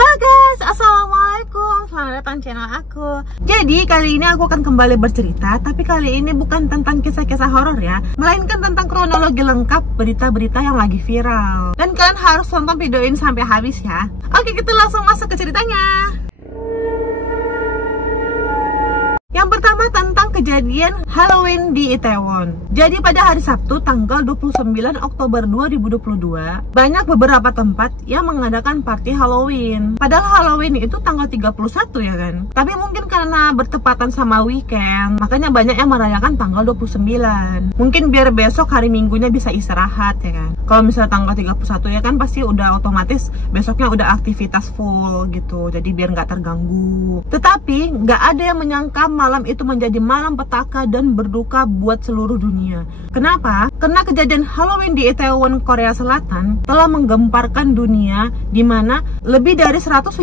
Halo guys, assalamualaikum, selamat datang channel aku. Jadi kali ini aku akan kembali bercerita, tapi kali ini bukan tentang kisah-kisah horor ya, melainkan tentang kronologi lengkap berita-berita yang lagi viral. Dan kalian harus tonton video ini sampai habis ya. Oke, kita langsung masuk ke ceritanya. Yang pertama tentang kejadian Halloween di Itaewon. Jadi pada hari Sabtu tanggal 29 Oktober 2022, banyak beberapa tempat yang mengadakan party Halloween. Padahal Halloween itu tanggal 31 ya kan. Tapi mungkin karena bertepatan sama weekend, makanya banyak yang merayakan tanggal 29. Mungkin biar besok hari Minggunya bisa istirahat ya kan. Kalau misalnya tanggal 31 ya kan pasti udah otomatis besoknya udah aktivitas full gitu. Jadi biar nggak terganggu. Tetapi nggak ada yang menyangka malam itu menjadi malam petaka dan berduka buat seluruh dunia. Kenapa? Karena kejadian Halloween di Itaewon, Korea Selatan telah menggemparkan dunia, di mana lebih dari 150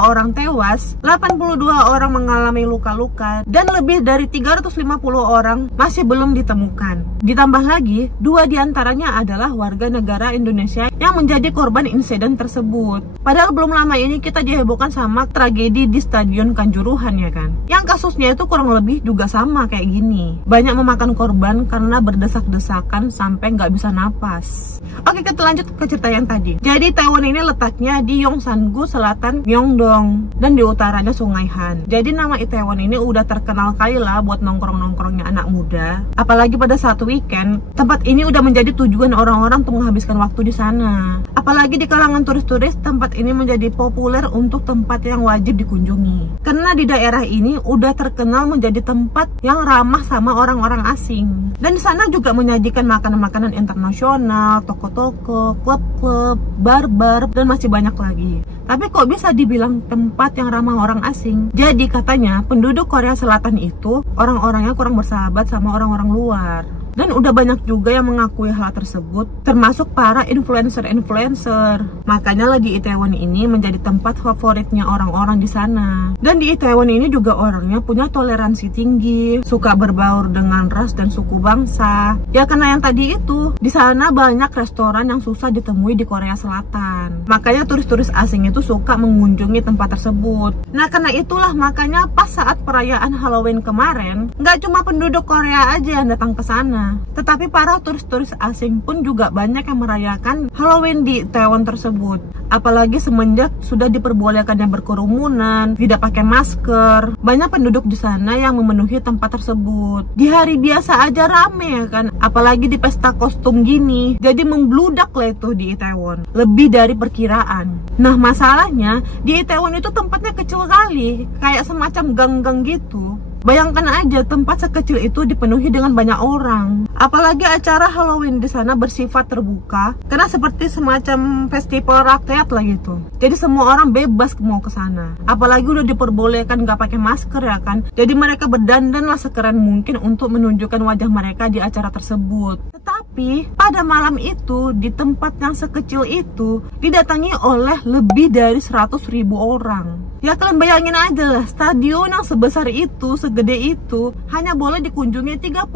orang tewas, 82 orang mengalami luka-luka, dan lebih dari 350 orang masih belum ditemukan. Ditambah lagi, 2 diantaranya adalah warga negara Indonesia yang menjadi korban insiden tersebut. Padahal belum lama ini kita dihebohkan sama tragedi di Stadion Kanjuruhan ya kan. Yang kasusnya itu kurang lebih juga sama kayak gini. Banyak memakan korban karena berdesak-desakan sampai nggak bisa napas. Oke, kita lanjut ke cerita yang tadi. Jadi Itaewon ini letaknya di Yongsan-gu, selatan Myeongdong, dan di utaranya Sungai Han. Jadi nama Itaewon ini udah terkenal kali lah buat nongkrong-nongkrongnya anak muda. Apalagi pada saat weekend, tempat ini udah menjadi tujuan orang-orang untuk menghabiskan waktu di sana. Apalagi di kalangan turis-turis, tempat ini menjadi populer untuk tempat yang wajib dikunjungi. Karena di daerah ini udah terkenal menjadi tempat yang ramah sama orang-orang asing. Dan di sana juga menyajikan makanan-makanan internasional, toko-toko, klub-klub, bar-bar, dan masih banyak lagi. Tapi kok bisa dibilang tempat yang ramah orang asing? Jadi katanya penduduk Korea Selatan itu orang-orangnya kurang bersahabat sama orang-orang luar. Dan udah banyak juga yang mengakui hal tersebut, termasuk para influencer-influencer. Makanya lah di Itaewon ini menjadi tempat favoritnya orang-orang di sana. Dan di Itaewon ini juga orangnya punya toleransi tinggi, suka berbaur dengan ras dan suku bangsa. Ya karena yang tadi itu, di sana banyak restoran yang susah ditemui di Korea Selatan. Makanya turis-turis asing itu suka mengunjungi tempat tersebut. Nah karena itulah makanya pas saat perayaan Halloween kemarin, nggak cuma penduduk Korea aja yang datang ke sana, tetapi para turis-turis asing pun juga banyak yang merayakan Halloween di Itaewon tersebut. Apalagi semenjak sudah diperbolehkannya berkerumunan, tidak pakai masker, banyak penduduk di sana yang memenuhi tempat tersebut. Di hari biasa aja rame ya kan, apalagi di pesta kostum gini. Jadi membludak lah itu di Itaewon, lebih dari perkiraan. Nah masalahnya di Itaewon itu tempatnya kecil kali, kayak semacam gang-gang gitu. Bayangkan aja tempat sekecil itu dipenuhi dengan banyak orang. Apalagi acara Halloween di sana bersifat terbuka, karena seperti semacam festival rakyat lah gitu. Jadi semua orang bebas mau ke sana. Apalagi udah diperbolehkan nggak pakai masker ya kan. Jadi mereka berdandan lah sekeren mungkin untuk menunjukkan wajah mereka di acara tersebut. Tetapi pada malam itu di tempat yang sekecil itu didatangi oleh lebih dari 100.000 orang. Ya kalian bayangin aja lah, stadion yang sebesar itu, segede itu, hanya boleh dikunjungi 38.000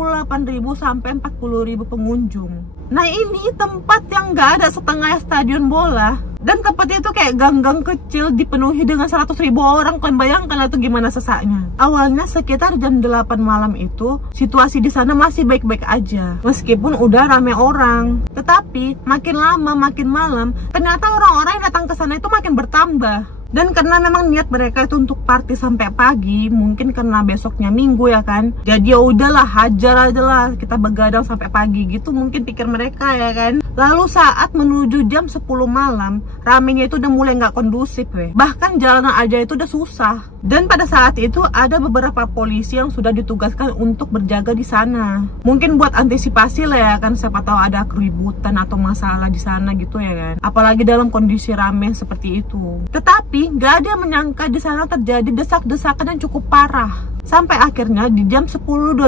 sampai 40.000 pengunjung. Nah ini tempat yang gak ada setengah stadion bola. Dan tempatnya itu kayak gang-gang kecil dipenuhi dengan 100.000 orang. Kalian bayangkan itu gimana sesaknya. Awalnya sekitar jam 8 malam itu situasi di sana masih baik-baik aja, meskipun udah rame orang. Tetapi makin lama makin malam, ternyata orang-orang yang datang ke sana itu makin bertambah. Dan karena memang niat mereka itu untuk party sampai pagi, mungkin karena besoknya Minggu ya kan. Jadi ya udahlah, hajar aja lah, kita begadang sampai pagi gitu mungkin pikir mereka ya kan. Lalu saat menuju jam 10 malam, ramenya itu udah mulai nggak kondusif weh. Bahkan jalanan aja itu udah susah. Dan pada saat itu ada beberapa polisi yang sudah ditugaskan untuk berjaga di sana. Mungkin buat antisipasi lah ya kan, siapa tahu ada keributan atau masalah di sana gitu ya kan. Apalagi dalam kondisi rame seperti itu. Tetapi nggak ada yang menyangka di sana terjadi desak-desakan yang cukup parah. Sampai akhirnya di jam 10.22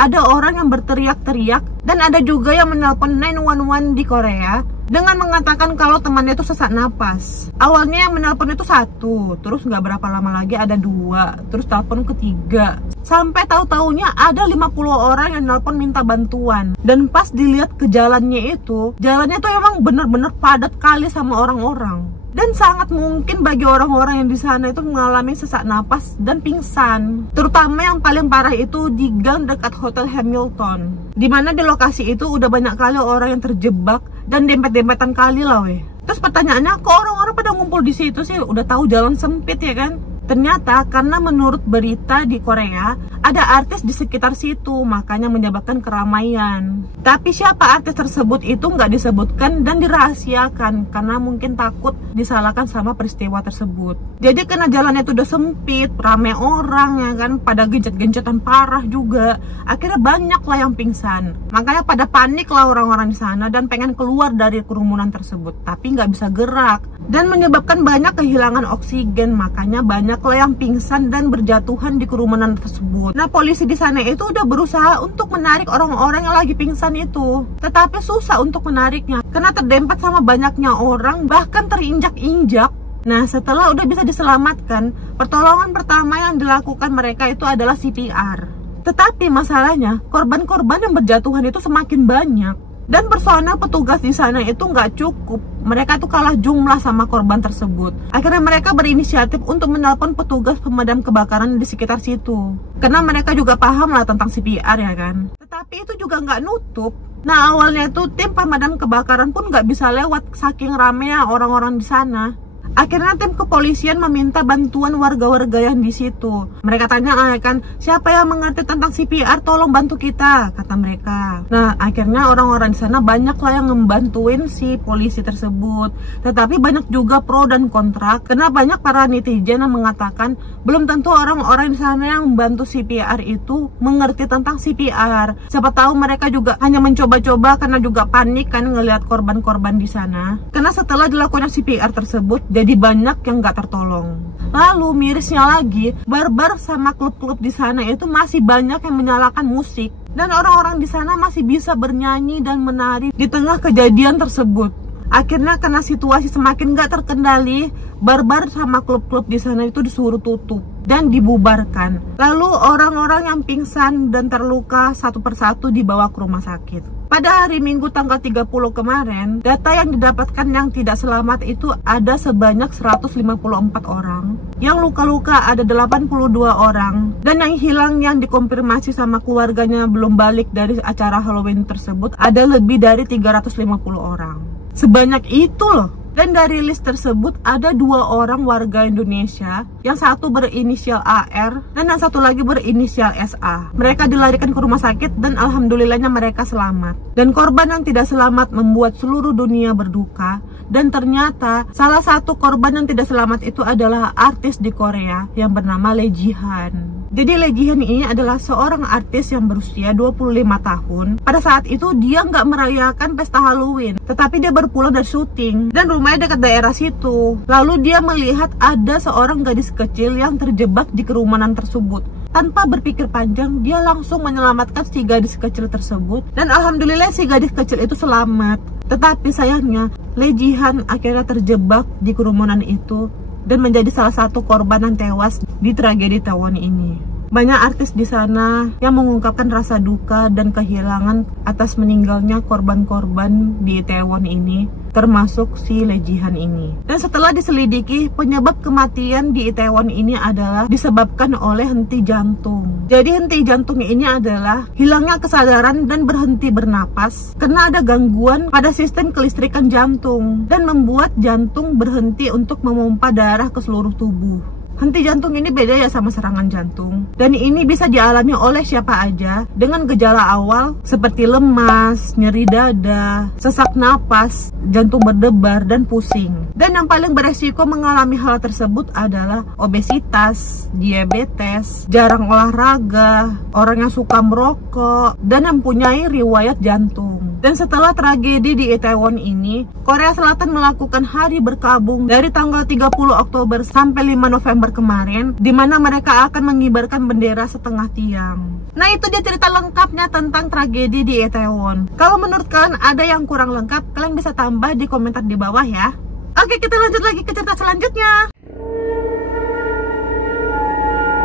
ada orang yang berteriak-teriak dan ada juga yang menelpon 911 di Korea dengan mengatakan kalau temannya itu sesak napas. Awalnya yang menelpon itu 1, terus nggak berapa lama lagi ada 2, terus telepon ketiga. Sampai tahu-taunya ada 50 orang yang nelpon minta bantuan. Dan pas dilihat ke jalannya itu, jalannya tuh emang bener-bener padat kali sama orang-orang. Dan sangat mungkin bagi orang-orang yang di sana itu mengalami sesak napas dan pingsan. Terutama yang paling parah itu di gang dekat Hotel Hamilton, dimana di lokasi itu udah banyak kali orang yang terjebak dan dempet-dempetan kali lah weh. Terus pertanyaannya, kok orang-orang pada ngumpul di situ sih? Udah tahu jalan sempit ya kan? Ternyata karena menurut berita di Korea ada artis di sekitar situ, makanya menyebabkan keramaian. Tapi siapa artis tersebut itu nggak disebutkan dan dirahasiakan karena mungkin takut disalahkan sama peristiwa tersebut. Jadi karena jalannya itu udah sempit, ramai orang ya kan, pada gencet-gencetan parah juga. Akhirnya banyak lah yang pingsan. Makanya pada panik lah orang-orang di sana dan pengen keluar dari kerumunan tersebut, tapi nggak bisa gerak dan menyebabkan banyak kehilangan oksigen. Makanya banyak lah yang pingsan dan berjatuhan di kerumunan tersebut. Nah, polisi di sana itu udah berusaha untuk menarik orang-orang yang lagi pingsan itu, tetapi susah untuk menariknya karena terdempet sama banyaknya orang, bahkan terinjak-injak. Nah, setelah udah bisa diselamatkan, pertolongan pertama yang dilakukan mereka itu adalah CPR. Tetapi masalahnya, korban-korban yang berjatuhan itu semakin banyak. Dan personel petugas di sana itu nggak cukup. Mereka itu kalah jumlah sama korban tersebut. Akhirnya mereka berinisiatif untuk menelpon petugas pemadam kebakaran di sekitar situ. Karena mereka juga paham lah tentang CPR ya kan. Tetapi itu juga nggak nutup. Nah, awalnya itu tim pemadam kebakaran pun nggak bisa lewat saking ramenya orang-orang di sana. Akhirnya tim kepolisian meminta bantuan warga-warga yang di situ. Mereka tanya kan, siapa yang mengerti tentang CPR, tolong bantu kita, kata mereka. Nah, akhirnya orang-orang di sana banyak lah yang membantuin si polisi tersebut. Tetapi banyak juga pro dan kontra, karena banyak para netizen yang mengatakan belum tentu orang-orang di sana yang membantu CPR itu mengerti tentang CPR. Siapa tahu mereka juga hanya mencoba-coba karena juga panik kan ngelihat korban-korban di sana. Karena setelah dilakukan CPR tersebut, jadi banyak yang nggak tertolong. Lalu mirisnya lagi, bar-bar sama klub-klub di sana itu masih banyak yang menyalakan musik. Dan orang-orang di sana masih bisa bernyanyi dan menari di tengah kejadian tersebut. Akhirnya karena situasi semakin nggak terkendali, bar-bar sama klub-klub di sana itu disuruh tutup dan dibubarkan. Lalu orang-orang yang pingsan dan terluka satu persatu dibawa ke rumah sakit. Pada hari Minggu tanggal 30 kemarin, data yang didapatkan yang tidak selamat itu ada sebanyak 154 orang. Yang luka-luka ada 82 orang. Dan yang hilang yang dikonfirmasi sama keluarganya belum balik dari acara Halloween tersebut ada lebih dari 350 orang. Sebanyak itu loh. Dan dari list tersebut ada 2 orang warga Indonesia, yang satu berinisial AR dan yang satu lagi berinisial SA. Mereka dilarikan ke rumah sakit dan alhamdulillahnya mereka selamat. Dan korban yang tidak selamat membuat seluruh dunia berduka. Dan ternyata salah satu korban yang tidak selamat itu adalah artis di Korea yang bernama Lee Ji-han. Jadi Lee Ji-han ini adalah seorang artis yang berusia 25 tahun. Pada saat itu dia nggak merayakan pesta Halloween, tetapi dia berpulang dari syuting dan rumahnya dekat daerah situ. Lalu dia melihat ada seorang gadis kecil yang terjebak di kerumunan tersebut. Tanpa berpikir panjang, dia langsung menyelamatkan si gadis kecil tersebut. Dan alhamdulillah si gadis kecil itu selamat. Tetapi sayangnya Lee Ji-han akhirnya terjebak di kerumunan itu dan menjadi salah satu korban yang tewas di tragedi Itaewon ini. Banyak artis di sana yang mengungkapkan rasa duka dan kehilangan atas meninggalnya korban-korban di Itaewon ini, termasuk si Lee Ji-han ini. Dan setelah diselidiki, penyebab kematian di Itaewon ini adalah disebabkan oleh henti jantung. Jadi henti jantung ini adalah hilangnya kesadaran dan berhenti bernapas karena ada gangguan pada sistem kelistrikan jantung dan membuat jantung berhenti untuk memompa darah ke seluruh tubuh. Henti jantung ini beda ya sama serangan jantung. Dan ini bisa dialami oleh siapa aja dengan gejala awal seperti lemas, nyeri dada, sesak napas, jantung berdebar, dan pusing. Dan yang paling beresiko mengalami hal tersebut adalah obesitas, diabetes, jarang olahraga, orang yang suka merokok, dan yang mempunyai riwayat jantung. Dan setelah tragedi di Itaewon ini, Korea Selatan melakukan hari berkabung dari tanggal 30 Oktober sampai 5 November kemarin, di mana mereka akan mengibarkan bendera setengah tiang. Nah, itu dia cerita lengkapnya tentang tragedi di Itaewon. Kalau menurut kalian ada yang kurang lengkap, kalian bisa tambah di komentar di bawah ya. Oke, kita lanjut lagi ke cerita selanjutnya.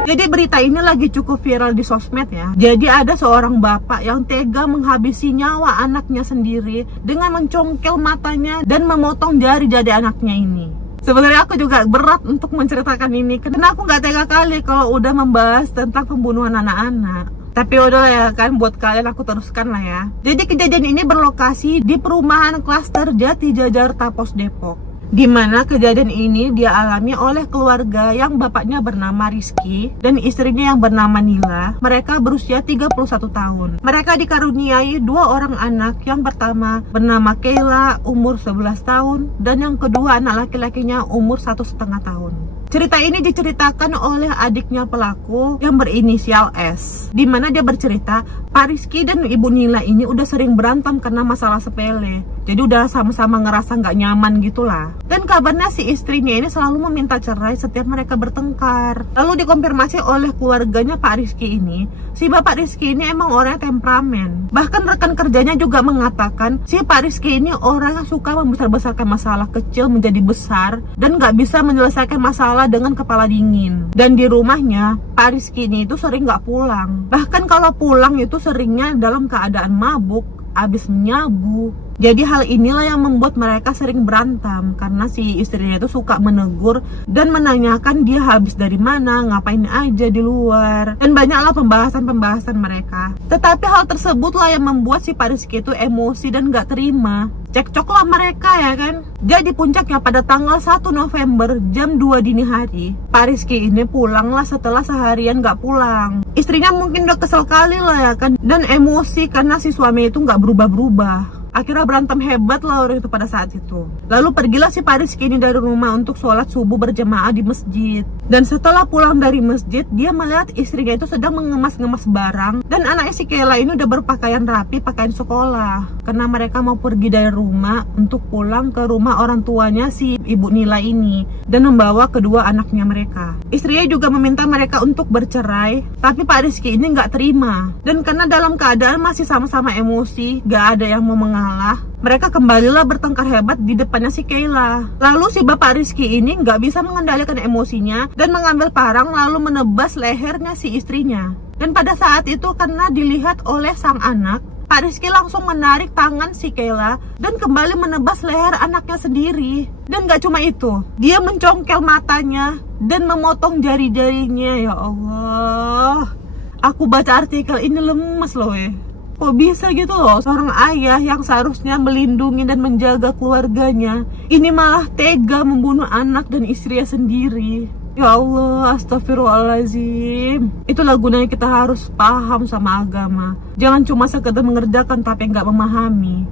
Jadi berita ini lagi cukup viral di sosmed ya. Jadi ada seorang bapak yang tega menghabisi nyawa anaknya sendiri dengan mencongkel matanya dan memotong jari-jari anaknya ini. Sebenarnya aku juga berat untuk menceritakan ini karena aku nggak tega kali kalau udah membahas tentang pembunuhan anak-anak. Tapi udah ya kan, buat kalian aku teruskan lah ya. Jadi kejadian ini berlokasi di perumahan klaster Jati Jajar Tapos Depok, di mana kejadian ini dia alami oleh keluarga yang bapaknya bernama Rizky dan istrinya yang bernama Nila. Mereka berusia 31 tahun. Mereka dikaruniai 2 orang anak. Yang pertama bernama Kayla, umur 11 tahun, dan yang kedua anak laki-lakinya umur 1,5 tahun. Cerita ini diceritakan oleh adiknya pelaku yang berinisial S, di mana dia bercerita Pak Rizky dan Ibu Nila ini udah sering berantem karena masalah sepele. Jadi udah sama-sama ngerasa nggak nyaman gitulah. Dan kabarnya si istrinya ini selalu meminta cerai setiap mereka bertengkar. Lalu dikonfirmasi oleh keluarganya Pak Rizky ini, si Bapak Rizky ini emang orangnya temperamen. Bahkan rekan kerjanya juga mengatakan si Pak Rizky ini orang yang suka membesar-besarkan masalah kecil menjadi besar dan nggak bisa menyelesaikan masalah dengan kepala dingin. Dan di rumahnya Pak Rizky ini itu sering nggak pulang. Bahkan kalau pulang itu seringnya dalam keadaan mabuk, habis menyabu. Jadi hal inilah yang membuat mereka sering berantem karena si istrinya itu suka menegur dan menanyakan dia habis dari mana, ngapain aja di luar, dan banyaklah pembahasan mereka. Tetapi hal tersebutlah yang membuat si Pak Rizky itu emosi dan gak terima. Cekcoklah mereka ya kan. Jadi puncaknya pada tanggal 1 November jam 2 dini hari, Pak Rizky ini pulanglah setelah seharian gak pulang. Istrinya mungkin udah kesel kali lah ya kan, dan emosi karena si suami itu gak berubah-berubah. Akhirnya berantem hebat lah orang itu pada saat itu. Lalu pergilah si Pak Rizky ini dari rumah untuk sholat subuh berjamaah di masjid. Dan setelah pulang dari masjid, dia melihat istrinya itu sedang mengemas-ngemas barang. Dan anaknya si Kayla ini udah berpakaian rapi, pakaian sekolah. Karena mereka mau pergi dari rumah untuk pulang ke rumah orang tuanya si Ibu Nila ini. Dan membawa kedua anaknya mereka. Istrinya juga meminta mereka untuk bercerai. Tapi Pak Rizky ini nggak terima. Dan karena dalam keadaan masih sama-sama emosi, gak ada yang mau mengalah, mereka kembalilah bertengkar hebat di depannya si Kayla. Lalu si Bapak Rizky ini nggak bisa mengendalikan emosinya dan mengambil parang lalu menebas lehernya si istrinya. Dan pada saat itu karena dilihat oleh sang anak, Pak Rizky langsung menarik tangan si Kayla dan kembali menebas leher anaknya sendiri. Dan gak cuma itu, dia mencongkel matanya dan memotong jari-jarinya. Ya Allah, aku baca artikel ini lemes loh Kok bisa gitu loh, seorang ayah yang seharusnya melindungi dan menjaga keluarganya, ini malah tega membunuh anak dan istrinya sendiri. Ya Allah, astagfirullahaladzim. Itulah gunanya kita harus paham sama agama. Jangan cuma sekedar mengerjakan tapi nggak memahami.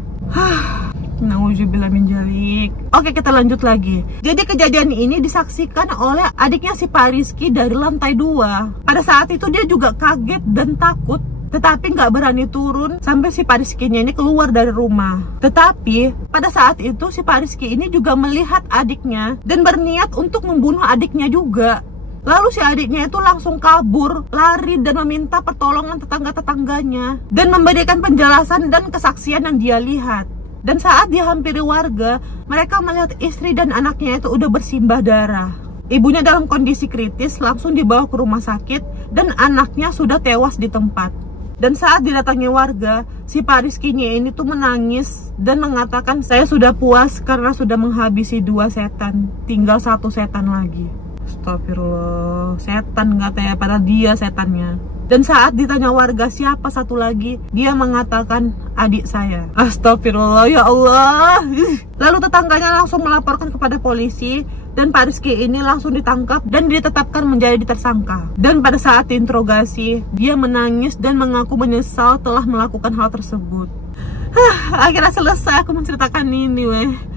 Nauzubillah min dzalik. Oke, kita lanjut lagi. Jadi kejadian ini disaksikan oleh adiknya si Pak Rizky dari lantai 2. Pada saat itu dia juga kaget dan takut, tetapi nggak berani turun sampai si Pak Rizky-nya ini keluar dari rumah. Tetapi pada saat itu si Pak Rizky ini juga melihat adiknya dan berniat untuk membunuh adiknya juga. Lalu si adiknya itu langsung kabur, lari dan meminta pertolongan tetangga-tetangganya dan memberikan penjelasan dan kesaksian yang dia lihat. Dan saat dihampiri warga, mereka melihat istri dan anaknya itu udah bersimbah darah. Ibunya dalam kondisi kritis langsung dibawa ke rumah sakit dan anaknya sudah tewas di tempat. Dan saat didatangi warga, si Pak Rizky-nya ini tuh menangis dan mengatakan, saya sudah puas karena sudah menghabisi 2 setan, tinggal 1 setan lagi. Astagfirullah, setan katanya, padahal dia setannya. Dan saat ditanya warga siapa satu lagi, dia mengatakan adik saya. Astagfirullah, ya Allah. Lalu tetangganya langsung melaporkan kepada polisi. Dan Pak Rizky ini langsung ditangkap dan ditetapkan menjadi tersangka. Dan pada saat diinterogasi, dia menangis dan mengaku menyesal telah melakukan hal tersebut. Akhirnya selesai aku menceritakan ini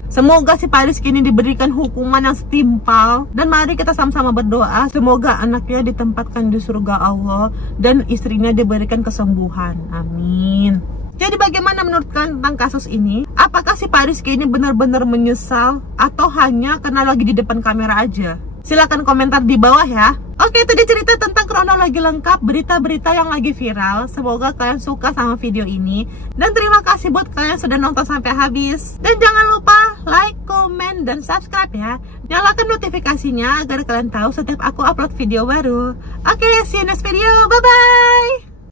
Semoga si Pak Rizky ini diberikan hukuman yang setimpal. Dan mari kita sama-sama berdoa, semoga anaknya ditempatkan di surga Allah dan istrinya diberikan kesembuhan. Amin. Jadi bagaimana menurut kalian tentang kasus ini? Apakah si Pak Rizky ini benar-benar menyesal atau hanya karena lagi di depan kamera aja? Silahkan komentar di bawah ya. Oke, itu dia cerita tentang kronologi lengkap berita-berita yang lagi viral. Semoga kalian suka sama video ini. Dan terima kasih buat kalian yang sudah nonton sampai habis. Dan jangan lupa like, komen, dan subscribe ya. Nyalakan notifikasinya agar kalian tahu setiap aku upload video baru. Oke, see you next video. Bye-bye.